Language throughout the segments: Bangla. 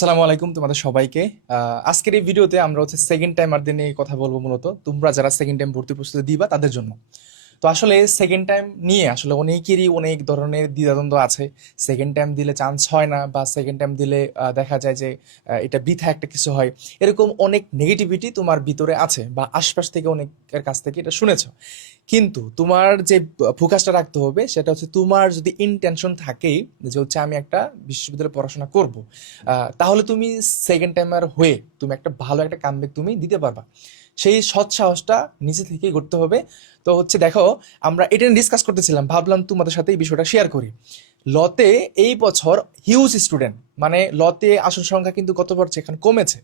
আসসালামু আলাইকুম তোমাদের সবাইকে। আজকের এই ভিডিওতে আমরা হচ্ছে সেকেন্ড টাইমারদের নিয়ে কথা বলবো। মূলত তোমরা যারা সেকেন্ড টাইম ভর্তি প্রস্তুতি দিবা তাদের জন্য। তো আসলে সেকেন্ড টাইম নিয়ে আসলে অনেকেরই অনেক ধরনের দ্বিধাদ্বন্দ্ব আছে। সেকেন্ড টাইম দিলে চান্স হয় না, বা সেকেন্ড টাইম দিলে দেখা যায় যে এটা বৃথা একটা কিছু হয়। এরকম অনেক নেগেটিভিটি তোমার ভিতরে আছে, বা আশপাশ থেকে অনেকের কাছ থেকে এটা শুনেছো। কিন্তু তোমার যে ফোকাসটা রাখতে হবে সেটা হচ্ছে, তোমার যদি ইনটেনশন থাকেই যে হচ্ছে আমি একটা বিশ্ববিদ্যালয়ে পড়াশোনা করব, তাহলে তুমি সেকেন্ড টাইমার হয়ে তুমি একটা ভালো একটা কামব্যাক তুমি দিতে পারবা। সেই সৎ সাহসটা নিচে থেকেই করতে হবে। তো হচ্ছে দেখো, আমরা এটা নিয়ে ডিসকাস করতেছিলাম, ভাবলাম তোমাদের সাথে এই বিষয়টা শেয়ার করি। লতে এই বছর হিউজ স্টুডেন্ট, মানে লতে আসন সংখ্যা কিন্তু গত বছর এখন কমেছে।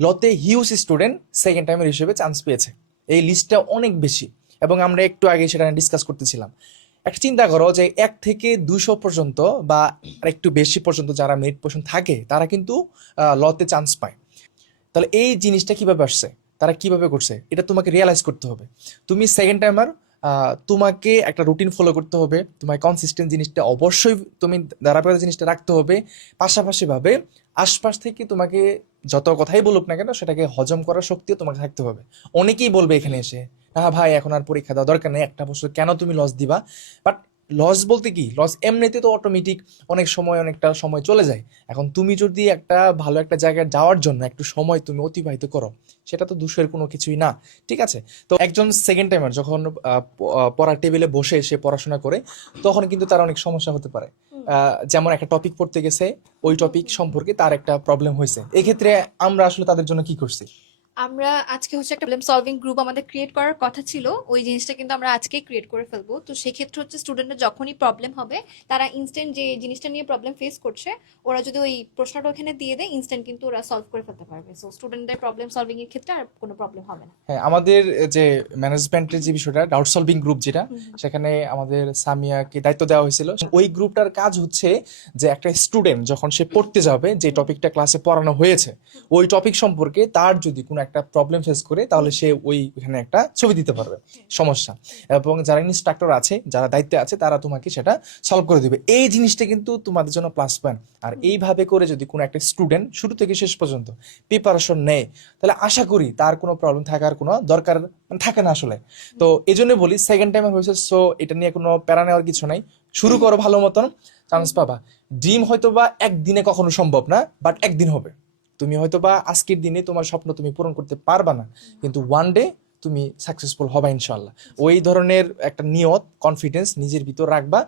লতে হিউজ স্টুডেন্ট সেকেন্ড টাইমের হিসেবে চান্স পেয়েছে। এই লিস্টটা অনেক বেশি, এবং আমরা একটু আগে সেটা ডিসকাস করতেছিলাম। একটা চিন্তা করো যে 1 থেকে 200 পর্যন্ত বা একটু বেশি পর্যন্ত যারা মেরিট পোর্শন থাকে তারা কিন্তু লতে চান্স পায়। তাহলে এই জিনিসটা কিভাবে আসছে, তারা কিভাবে করছে, এটা তোমাকে রিয়েলাইজ করতে হবে। তুমি সেকেন্ড টাইমার, তোমাকে একটা রুটিন ফলো করতে হবে, তোমার কনসিস্টেন্ট জিনিসটা অবশ্যই তুমি ধারাবাহিক জিনিসটা রাখতে হবে। পাশাপাশি ভাবে আশপাশ থেকে তোমাকে যত কথাই বলুক না কেন, সেটাকে হজম করার শক্তিও তোমাকে থাকতে হবে। অনেকেই বলবে এখানে এসে, হ্যাঁ ভাই এখন আর পরীক্ষা দেওয়া দরকার নেই, একটা বছর কেন তুমি লস দিবা। বাট লস বলতে কি, লস এমনিতে তো অটোমেটিক অনেক সময় অনেকটা সময় চলে যায়। এখন তুমি যদি একটা ভালো একটা জায়গায় যাওয়ার জন্য একটু সময় তুমি অতিবাহিত করো, সেটা তো দোষের কোনো কিছুই না। ঠিক আছে। তো একজন সেকেন্ড টাইমার যখন পড়ার টেবিলে বসে সে পড়াশোনা করে, তখন কিন্তু তার অনেক সমস্যা হতে পারে। যেমন একটা টপিক পড়তে গেছে, ওই টপিক সম্পর্কে তার একটা প্রবলেম হয়েছে, এক্ষেত্রে আমরা আসলে তাদের জন্য কি করছি? আমরা আজকে হচ্ছে একটা প্রবলেম সলভিং গ্রুপ আমাদের ক্রিয়েট করার কথা ছিল। ওই জিনিসটা কিন্তু আমরা আজকেই ক্রিয়েট করে ফেলবো। তো সেক্ষেত্রে হচ্ছে স্টুডেন্টের যখনই প্রবলেম হবে, তারা ইনস্ট্যান্ট যে জিনিসটা নিয়ে প্রবলেম ফেস করছে, ওরা যদি ওই প্রশ্নটা ওখানে দিয়ে দেয়, ইনস্ট্যান্ট কিন্তু ওরা সলভ করে ফেলতে পারবে। সো স্টুডেন্টদের প্রবলেম সলভিং এর ক্ষেত্রে আর কোনো প্রবলেম হবে না। হ্যাঁ, আমাদের যে ম্যানেজমেন্টের যে বিষয়টা, ডাউট সলভিং গ্রুপ যেটা, হুম হুম। সেখানে আমাদের সামিয়াকে দায়িত্ব দেওয়া হয়েছিল। ওই গ্রুপটার কাজ হচ্ছে যে একটা স্টুডেন্ট যখন সে পড়তে যাবে, যে টপিকটা ক্লাসে পড়ানো হয়েছে ওই টপিক সম্পর্কে তার যদি কোনো একটা প্রবলেম ফেস করে, তাহলে সে ওইখানে একটা ছবি দিতে পারবে সমস্যা। এবং যারা ইনস্ট্রাক্টর আছে, যারা দায়িত্বে আছে, তারা তোমাকে সেটা সলভ করে দিবে। এই জিনিসটা কিন্তু তোমাদের জন্য প্লাস পয়েন্ট। আর এইভাবে করে যদি কোনো একটা স্টুডেন্ট শুরু থেকে শেষ পর্যন্ত প্রিপারেশন নেয়, তাহলে আশা করি তার কোনো প্রবলেম থাকার কোনো দরকার থাকে না আসলে। তো এই জন্য বলি, সেকেন্ড টাইম হয়েছে, সো এটা নিয়ে কোনো প্যারা নেওয়ার কিছু নাই। শুরু করো ভালো মতন, চান্স পাবা। ড্রিম হয়তো বা একদিনে কখনো সম্ভব না, বাট একদিন হবে। তুমি হয়তো বা আজকের দিনে তোমার স্বপ্ন তুমি পূরণ করতে পারবা না, কিন্তু ওয়ান ডে তুমি সাকসেসফুল হবা ইনশাল্লাহ। ওই ধরনের একটা নিয়ত, কনফিডেন্স নিজের ভিতর রাখবা।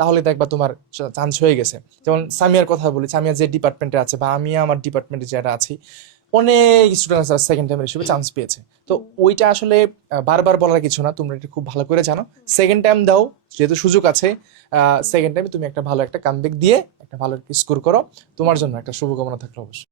তাহলে দেখবা তোমার চান্স হয়ে গেছে। যেমন সামিয়ার কথা বলি, সামিয়া যে ডিপার্টমেন্টে আছে, বা আমি আমার ডিপার্টমেন্টে যারা আছি, অনেক স্টুডেন্ট যারা সেকেন্ড টাইমের হিসেবে চান্স পেয়েছে। তো ওইটা আসলে বারবার বলার কিছু না, তোমরা এটা খুব ভালো করে জানো। সেকেন্ড টাইম দাও, যেহেতু সুযোগ আছে। সেকেন্ড টাইমে তুমি একটা ভালো একটা কামব্যাক দিয়ে একটা ভালো স্কোর করো। তোমার জন্য একটা শুভকামনা থাকলো অবশ্যই।